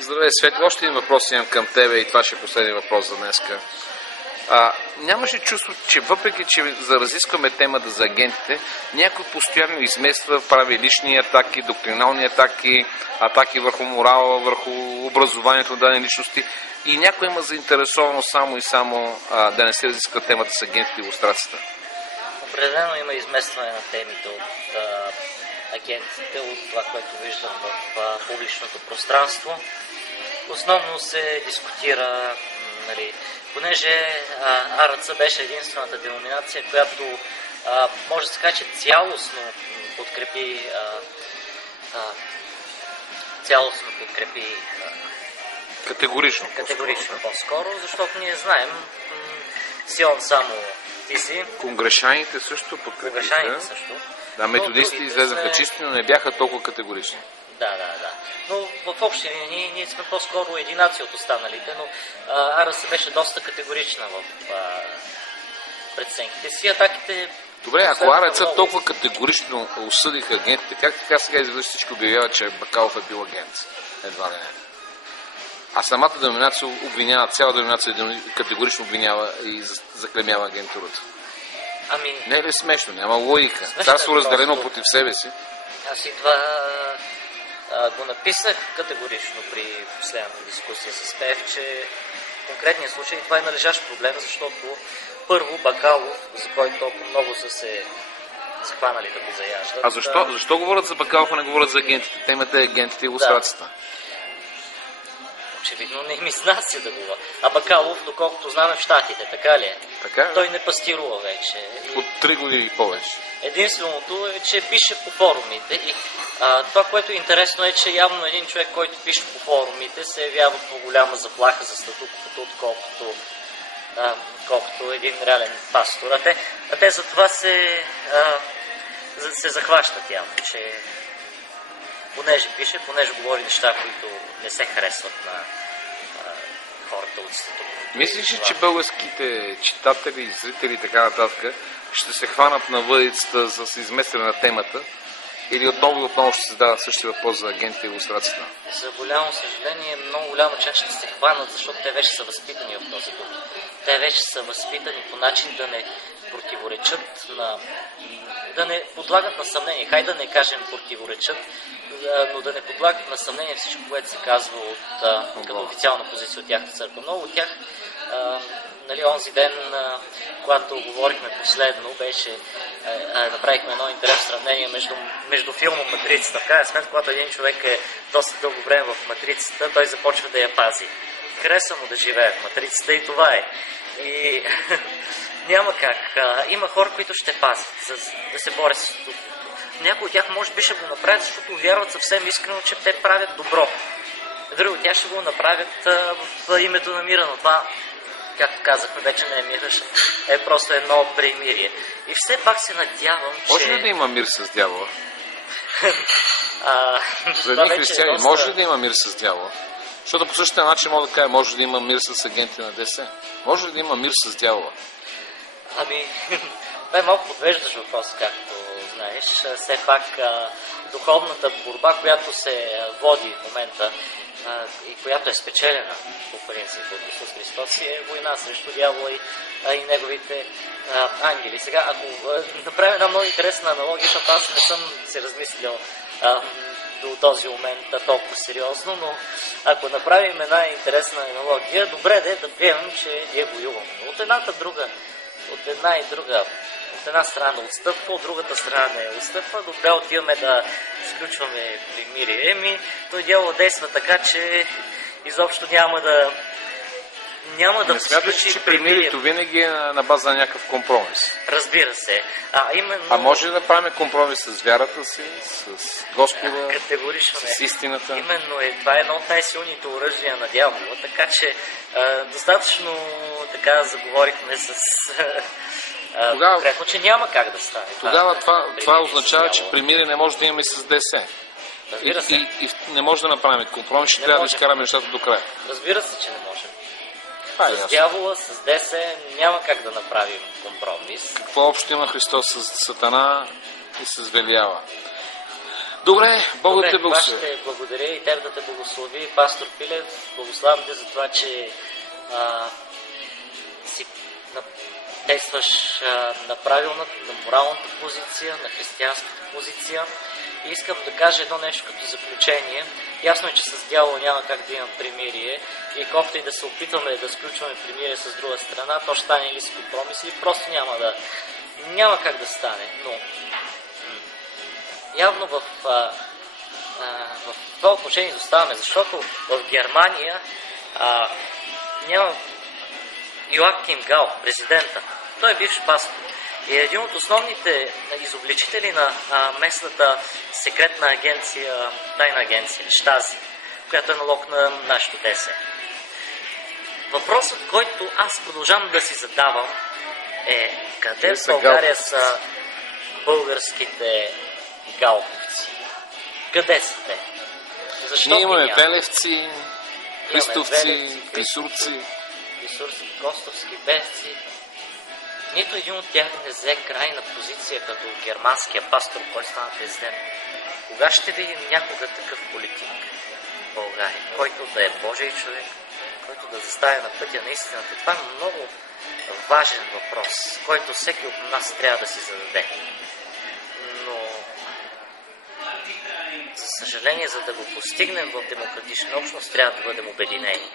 Здравей, Светли. Още един въпрос имам към тебе и това ще е последния въпрос за днеска. Нямаш ли чувство, че въпреки, че разискваме темата за агентите, някой постоянно измества, прави лични атаки, доктринални атаки, атаки върху морала, върху образованието на дадени личности и някой има заинтересовано само и само да не се разисква темата с агентите и лустрацията? Определено има изместване на темите от агентите, от това, което виждам в публичното пространство. Основно се дискутира, понеже АРЦ беше единствената деноминация, която може да се каже, че цялостно подкрепи Категорично по-скоро, защото ние знаем силно само ти си. Конгрешаните също подкрепиха. Да, методистите излезаха чисти, но не бяха толкова категорични. Да. Но в общи линии ние сме по-скоро единаци от останалите, но АРС беше доста категорична в преценките си. Атаките... Добре, ако АРЦ толкова категорично осъдиха агентите, как така сега изведнъж всички обявяват, че Бакалов е бил агент? Едва ли не. А самата деноминация обвинява, цяла деноминация категорично обвинява и заклемява агентурата. Не е ли смешно? Няма логика. Царство разделено против себе си. Аз и това го написах категорично при последната дискусия с Пев, че в конкретния случай това е належащ проблем, защото първо Бакалов, за който толкова много са се захванали да го заяждат. А защо говорят за Бакалов, а не говорят за агентите? Темата е агентите и лустрацията. Очевидно не им изнася да говоря. А Бакалов, доколкото знаме в Щатите, така ли е? Така. Той не пастирува вече. От 3 години и повече. Единственото е, че пише по форумите и това, което е интересно е, че явно един човек, който пише по форумите, се явява по-голяма заплаха за статуквото, отколкото един реален пастор. А те за това се захващат явно, че понеже говори неща, които не се харесват на хората от статуквото. Мислиш ли, че българските читатели и зрители и така нататък ще се хванат на въдицата с изместване на темата? Или отново ще се дава същия въпрос за агентите и лустрацията? За голямо съжаление, много голяма част ще се хванат, защото те вече са възпитани в този дух. Те вече са възпитани по начин да не противоречат да не подлагат на съмнение. Хайде да не кажем противоречат, но да не подлагат на съмнение всичко, което се казва като официална позиция от тяхната църква. Много от тях, онзи ден, когато говорихме последно, направихме едно интересно сравнение между филма Матрицата. В крайна сметка, когато един човек е доста дълго време в Матрицата, той започва да я пази. Хареса му да живее в Матрицата и това е. И няма как. Има хора, които ще пазят, да се борят с статуквото. Някои от тях може би ще го направят, защото вярват съвсем искрено, че те правят добро. Други от тях ще го направят в името на мира, но това, както казахме, вече не е мир, е просто едно примирие. И все пак се надявам, че... Може ли да има мир с дявола? За едни християни, може ли да има мир с дявола? Защото по същия начин мога да кажа, може да има мир с агенти на ДС. Може ли да има мир с дявола? Това е малко подвеждаш въпрос, както знаеш. Все пак духовната борба, която се води в момента и която е спечелена по принцип от Исус Христос, е война срещу дявола и неговите ангели. Сега, ако направим една много интересна аналогия, защото аз не съм се размислил до този момент толкова сериозно, но ако направим една интересна аналогия, добре да приемем, че ние воюваме. От една и друга, от една страна отстъпва, от другата страна не отстъпва, добре отиваме да сключваме примирие. Той дявол действа така, че изобщо няма да не смяташ, че примирието винаги е на база на някакъв компромис? Разбира се. А може ли да правим компромис с вярата си, с Господа, категорично с истината? Именно това е едно от най-силните оръжия на дявола, така че достатъчно така заговорихме с... конкретно, че няма как да стане. Тогава това означава, че примирие не може да имаме с ДС. И не може да направим компромис, ще трябва да изкараме нещата до края. Разбира се, че не може. С дявола, с ДС няма как да направим компромис. Какво общо има Христос с Сатана и с Велиала? Добре, Бог да те Добре, аз благослови. ще благодаря и теб да те благослови, пастор Пилев. Благославям те за това, че си действаш на правилната, на моралната позиция, на християнската позиция. И искам да кажа едно нещо като заключение. Ясно е, че с дявола няма как да имам примирие и колкото и да се опитваме да сключваме примирие с друга страна, то ще стане или с компромис, или просто няма как да стане. Но явно в това отношение изоставаме, защото в Германия няма Йоаким Гал, президента. Той е бивш пастор. И е един от основните изобличители на местната секретна агенция, тайна агенция, Щази, която е налог на нашето ДС. Въпросът, който аз продължавам да си задавам е къде в България са българските галковци? Къде са те? Защо Ние имаме няма? велевци, христовци, Велевци, клисурци. Клисурски, костовски, бесци. Нито един от тях не взе крайна позиция като германския пастор, който стана президент. Кога ще видим някога такъв политик в България, който да е Божий човек, който да заставя на пътя на истината? Това е много важен въпрос, който всеки от нас трябва да си зададе. Но, за съжаление, за да го постигнем в демократична общност, трябва да бъдем обединени.